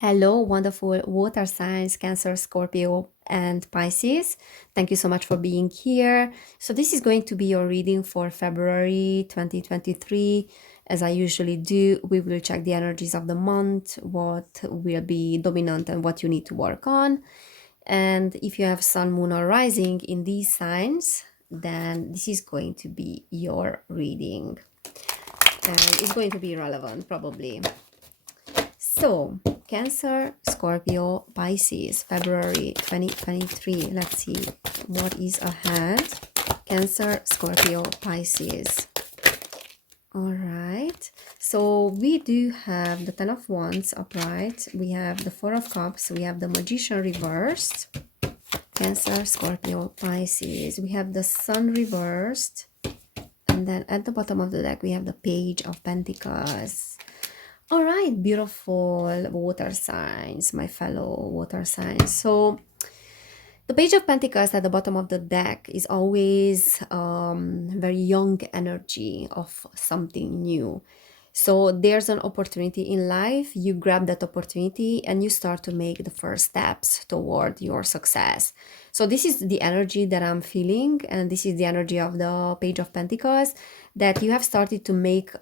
Hello, wonderful water signs, Cancer, Scorpio, and Pisces. Thank you so much for being here. So, this is going to be your reading for February 2023. As I usually do, we will check the energies of the month, what will be dominant, and what you need to work on. And if you have Sun, Moon, or Rising in these signs, then this is going to be your reading. And it's going to be relevant, probably. So, Cancer, Scorpio, Pisces, February 2023. Let's see what is ahead. Cancer, Scorpio, Pisces. All right. So, we do have the Ten of Wands upright. We have the Four of Cups. We have the Magician reversed. Cancer, Scorpio, Pisces. We have the Sun reversed. And then at the bottom of the deck, we have the Page of Pentacles. All right, beautiful water signs, my fellow water signs. So the Page of Pentacles at the bottom of the deck is always very young energy of something new. So there's an opportunity in life, you grab that opportunity and you start to make the first steps toward your success. So this is the energy that I'm feeling, and this is the energy of the Page of Pentacles, that you have started to make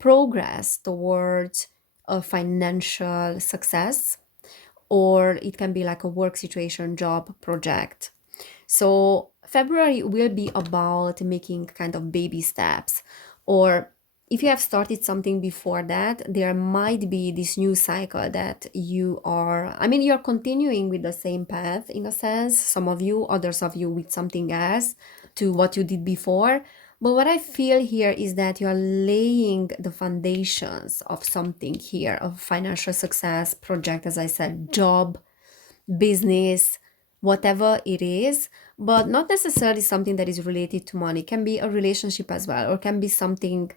progress towards a financial success, or it can be like a work situation, job, project. So February will be about making kind of baby steps, or if you have started something before that, there might be this new cycle that you're continuing with the same path in a sense, some of you, others of you with something else to what you did before. But what I feel here is that you are laying the foundations of something here, of financial success, project, as I said, job, business, whatever it is, but not necessarily something that is related to money. It can be a relationship as well, or can be something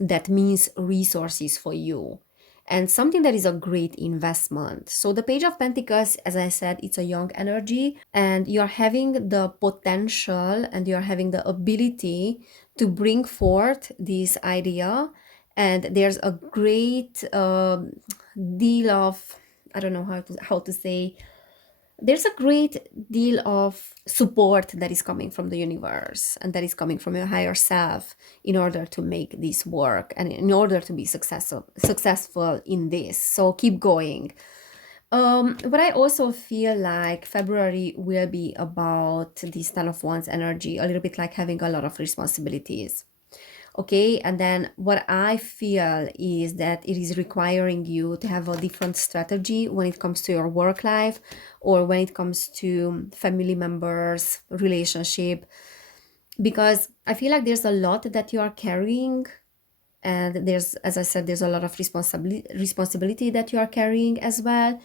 that means resources for you, and something that is a great investment. So the Page of Pentacles, as I said, it's a young energy, and you're having the potential and you're having the ability to bring forth this idea. And there's a great deal of, I don't know how to say, there's a great deal of support that is coming from the universe and that is coming from your higher self in order to make this work and in order to be successful in this. So keep going. But I also feel like February will be about this Ten of Wands energy, a little bit like having a lot of responsibilities. Okay, and then what I feel is that it is requiring you to have a different strategy when it comes to your work life, or when it comes to family members, relationship, because I feel like there's a lot that you are carrying, and there's, as I said, there's a lot of responsibility that you are carrying as well.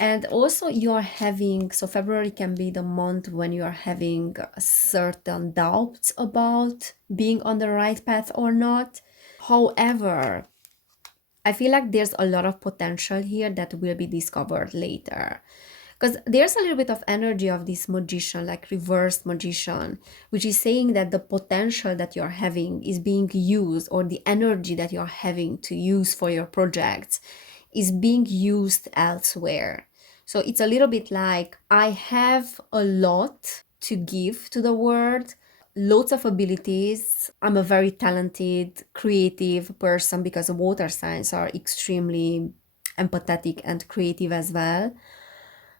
And also you are having, so February can be the month when you are having certain doubts about being on the right path or not. However, I feel like there's a lot of potential here that will be discovered later. Because there's a little bit of energy of this magician, like reversed magician, which is saying that the potential that you're having is being used, or the energy that you're having to use for your projects is being used elsewhere. So it's a little bit like, I have a lot to give to the world, loads of abilities. I'm a very talented, creative person, because water signs are extremely empathetic and creative as well.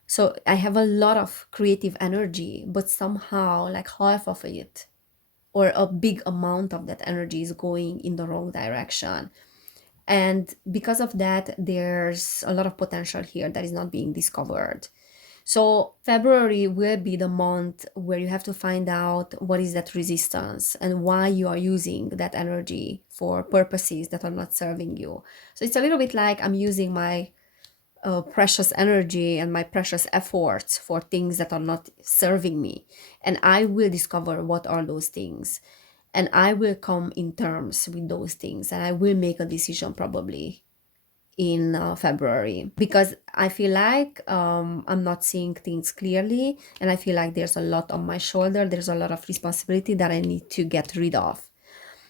So I have a lot of creative energy, but somehow like half of it, or a big amount of that energy, is going in the wrong direction. And because of that, there's a lot of potential here that is not being discovered. So February will be the month where you have to find out what is that resistance and why you are using that energy for purposes that are not serving you. So it's a little bit like, I'm using my precious energy and my precious efforts for things that are not serving me. And I will discover what are those things. And I will come in terms with those things. And I will make a decision probably in February, because I feel like I'm not seeing things clearly. And I feel like there's a lot on my shoulder. There's a lot of responsibility that I need to get rid of.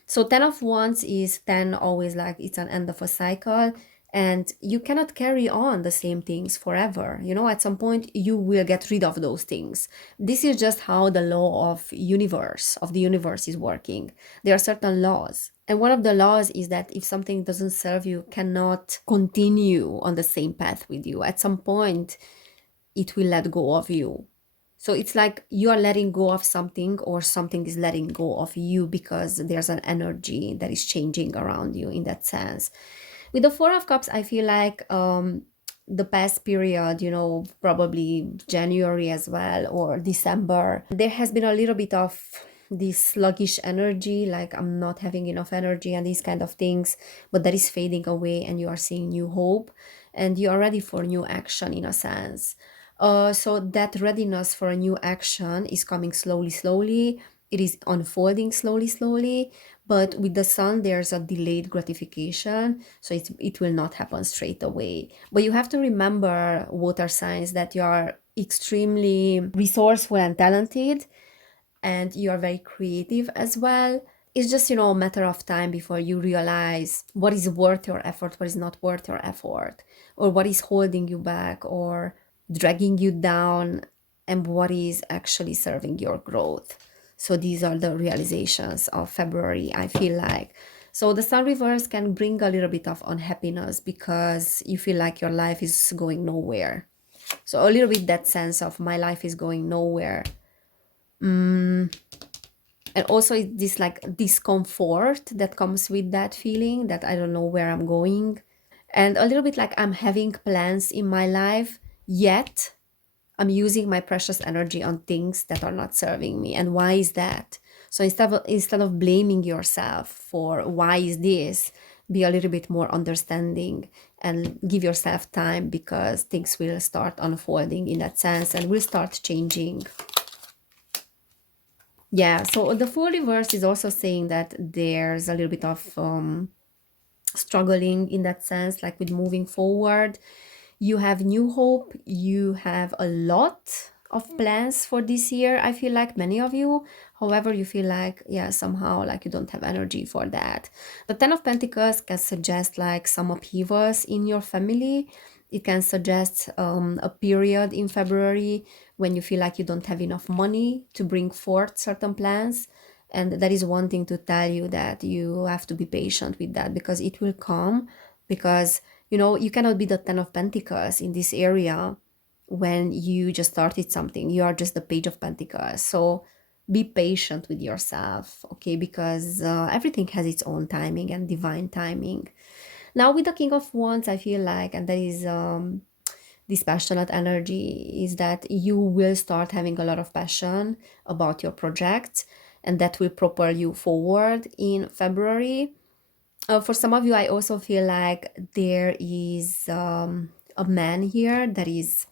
So 10 of Wands is 10, always like it's an end of a cycle. And you cannot carry on the same things forever. You know, at some point you will get rid of those things. This is just how the law of the universe is working. There are certain laws. And one of the laws is that if something doesn't serve you, cannot continue on the same path with you. At some point, it will let go of you. So it's like you are letting go of something, or something is letting go of you, because there's an energy that is changing around you in that sense. With the Four of Cups, I feel like the past period, you know, probably January as well, or December, there has been a little bit of this sluggish energy, like I'm not having enough energy and these kind of things, but that is fading away, and you are seeing new hope, and you are ready for new action in a sense. So that readiness for a new action is coming slowly, slowly. It is unfolding slowly, slowly. But with the sun, there's a delayed gratification, so it will not happen straight away. But you have to remember, water signs, that you are extremely resourceful and talented, and you are very creative as well. It's just, you know, a matter of time before you realize what is worth your effort, what is not worth your effort, or what is holding you back or dragging you down, and what is actually serving your growth. So these are the realizations of February, I feel like. So the sun reverse can bring a little bit of unhappiness because you feel like your life is going nowhere. So a little bit that sense of my life is going nowhere. And also it's this like discomfort that comes with that feeling, that I don't know where I'm going. And a little bit like I'm having plans in my life, yet I'm using my precious energy on things that are not serving me. And why is that? So instead of blaming yourself for why is this, be a little bit more understanding and give yourself time, because things will start unfolding in that sense and will start changing. Yeah, so the full reverse is also saying that there's a little bit of struggling in that sense, like with moving forward. You have new hope, you have a lot of plans for this year, I feel like many of you. However, you feel like, yeah, somehow like you don't have energy for that. The Ten of Pentacles can suggest like some upheavals in your family. It can suggest a period in February when you feel like you don't have enough money to bring forth certain plans. And that is one thing to tell you, that you have to be patient with that, because it will come. Because, you know, you cannot be the Ten of Pentacles in this area when you just started something. You are just the Page of Pentacles. So be patient with yourself, okay? Because everything has its own timing and divine timing. Now with the King of Wands, I feel like, and that is this passionate energy, is that you will start having a lot of passion about your project, and that will propel you forward in February. For some of you, I also feel like there is a man here that is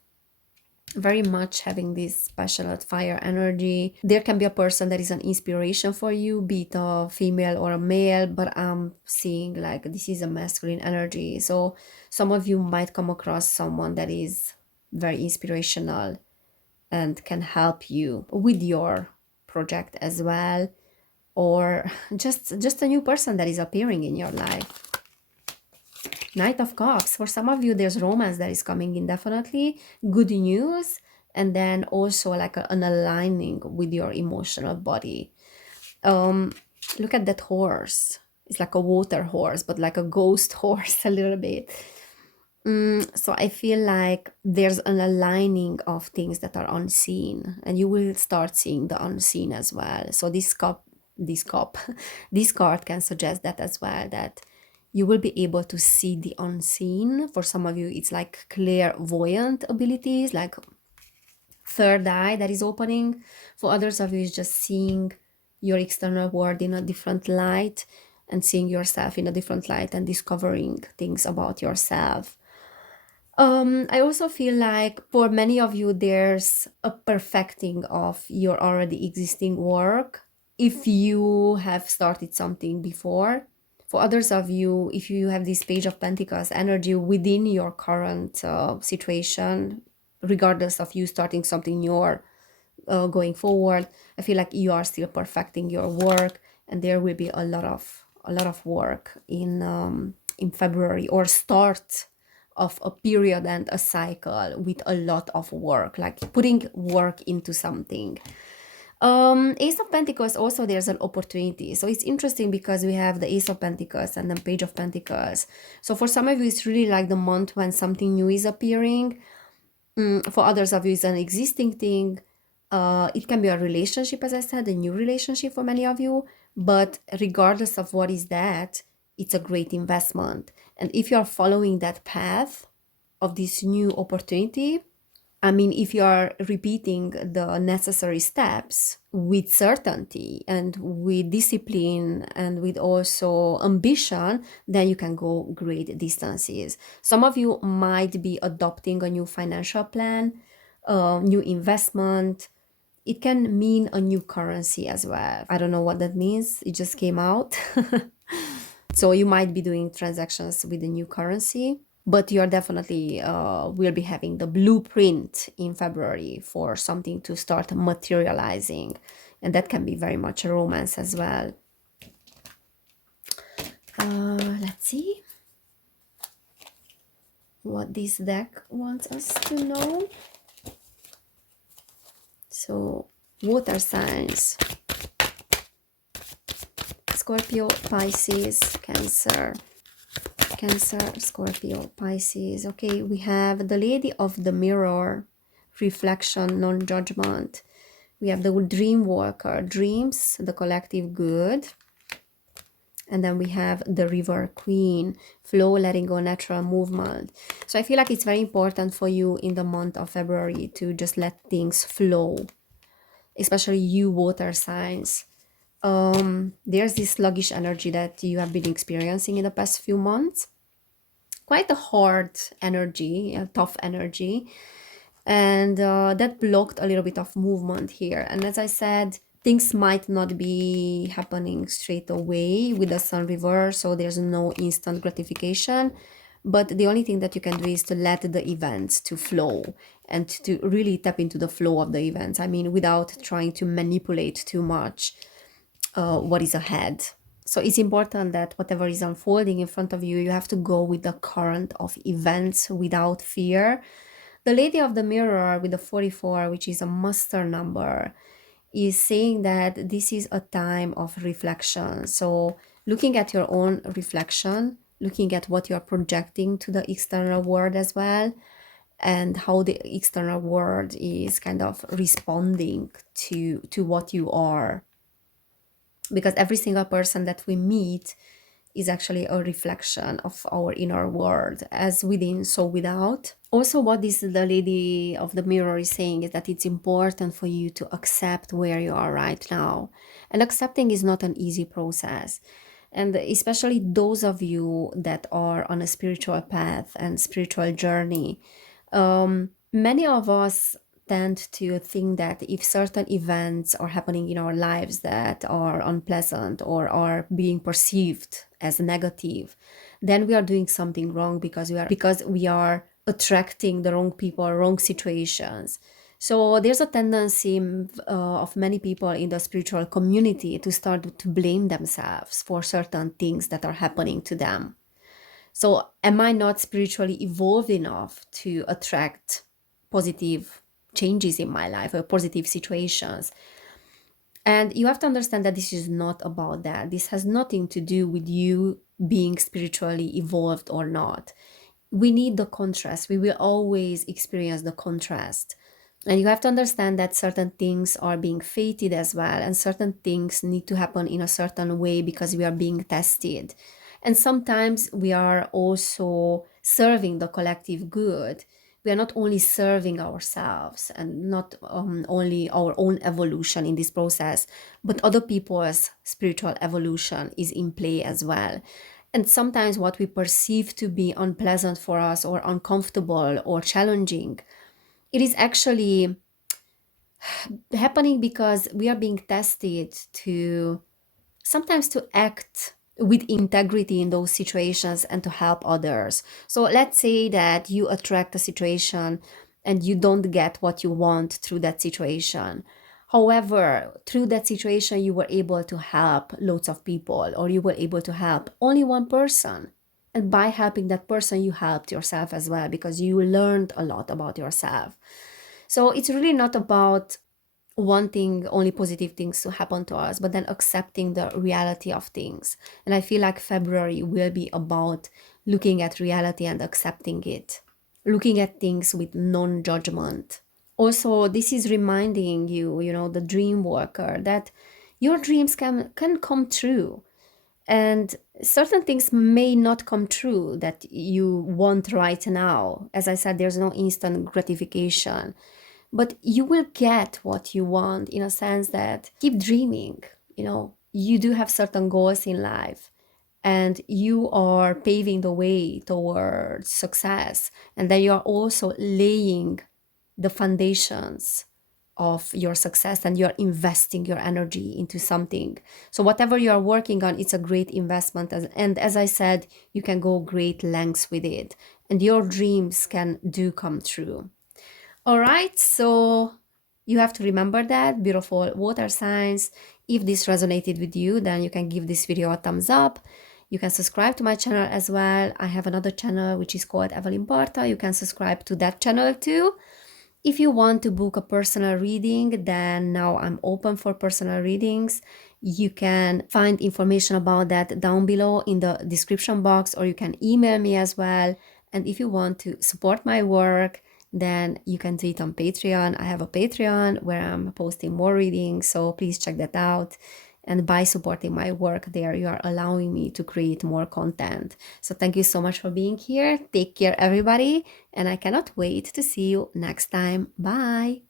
very much having this passionate fire energy. There can be a person that is an inspiration for you, be it a female or a male, but I'm seeing like this is a masculine energy. So some of you might come across someone that is very inspirational and can help you with your project as well, or just a new person that is appearing in your life. Knight of Cups. For some of you, there's romance that is coming in, definitely. Good news. And then also like an aligning with your emotional body. Look at that horse. It's like a water horse, but like a ghost horse a little bit. So I feel like there's an aligning of things that are unseen, and you will start seeing the unseen as well. So this cup, this card can suggest that as well, that you will be able to see the unseen. For some of you, it's like clairvoyant abilities, like third eye that is opening. For others of you, it's just seeing your external world in a different light, and seeing yourself in a different light, and discovering things about yourself. I also feel like for many of you, there's a perfecting of your already existing work if you have started something before. For others of you, if you have this Page of Pentacles energy within your current situation, regardless of you starting something new or going forward, I feel like you are still perfecting your work, and there will be a lot of work in in February, or start of a period and a cycle with a lot of work, like putting work into something. Ace of Pentacles, also there's an opportunity. So it's interesting because we have the Ace of Pentacles and then Page of Pentacles. So for some of you, it's really like the month when something new is appearing. For others of you, it's an existing thing. It can be a relationship, as I said, a new relationship for many of you. But regardless of what is that, it's a great investment. And if you are following that path of this new opportunity, I mean, if you are repeating the necessary steps with certainty and with discipline and with also ambition, then you can go great distances. Some of you might be adopting a new financial plan, new investment. It can mean a new currency as well. I don't know what that means. It just came out. So you might be doing transactions with a new currency, but you're definitely will be having the blueprint in February for something to start materializing. And that can be very much a romance as well. Let's see what this deck wants us to know. So, water signs. Scorpio, Pisces, Cancer. Cancer, Scorpio, Pisces. Okay, we have the Lady of the Mirror, reflection, non-judgment. We have the Dream Walker, dreams, the collective good. And then we have the River Queen, flow, letting go, natural movement. So I feel like it's very important for you in the month of February to just let things flow, especially you water signs. There's this sluggish energy that you have been experiencing in the past few months. Quite a hard energy, a tough energy. And that blocked a little bit of movement here. And as I said, things might not be happening straight away with the sun reverse, so there's no instant gratification. But the only thing that you can do is to let the events to flow and to really tap into the flow of the events. I mean, without trying to manipulate too much what is ahead. So it's important that whatever is unfolding in front of you, you have to go with the current of events without fear. The Lady of the Mirror with the 44, which is a master number, is saying that this is a time of reflection. So looking at your own reflection, looking at what you're projecting to the external world as well, and how the external world is kind of responding to what you are. Because every single person that we meet is actually a reflection of our inner world, as within, so without. Also, what this the Lady of the Mirror is saying is that it's important for you to accept where you are right now. And accepting is not an easy process. And especially those of you that are on a spiritual path and spiritual journey, many of us tend to think that if certain events are happening in our lives that are unpleasant or are being perceived as negative, then we are doing something wrong because we are attracting the wrong people, wrong situations. So there's a tendency of many people in the spiritual community to start to blame themselves for certain things that are happening to them. So am I not spiritually evolved enough to attract positive changes in my life or positive situations? And you have to understand that this is not about that. This has nothing to do with you being spiritually evolved or not. We need the contrast. We will always experience the contrast. And you have to understand that certain things are being fated as well, and certain things need to happen in a certain way because we are being tested. And sometimes we are also serving the collective good. We are not only serving ourselves and not only our own evolution in this process, but other people's spiritual evolution is in play as well. And sometimes what we perceive to be unpleasant for us or uncomfortable or challenging, it is actually happening because we are being tested to sometimes to act with integrity in those situations and to help others. So let's say that you attract a situation and you don't get what you want through that situation. However, through that situation, you were able to help loads of people, or you were able to help only one person. And by helping that person, you helped yourself as well, because you learned a lot about yourself. So it's really not about wanting only positive things to happen to us, but then accepting the reality of things. And I feel like February will be about looking at reality and accepting it, looking at things with non-judgment. Also, this is reminding you, the dream worker, that your dreams can come true. And certain things may not come true that you want right now. As I said, there's no instant gratification, but you will get what you want, in a sense that keep dreaming. You do have certain goals in life, and you are paving the way towards success, and then you are also laying the foundations of your success, and you're investing your energy into something. So whatever you are working on, it's a great investment. And as I said, you can go great lengths with it, and your dreams can do come true. All right, so you have to remember that, beautiful water signs. If this resonated with you, then you can give this video a thumbs up. You can subscribe to my channel as well. I have another channel which is called Evelin. You can subscribe to that channel too. If you want to book a personal reading, then now I'm open for personal readings. You can find information about that down below in the description box, or you can email me as well. And if you want to support my work, then you can do it on Patreon. I have a Patreon where I'm posting more readings, so please check that out. And by supporting my work there, you are allowing me to create more content. So thank you so much for being here. Take care, everybody. And I cannot wait to see you next time. Bye.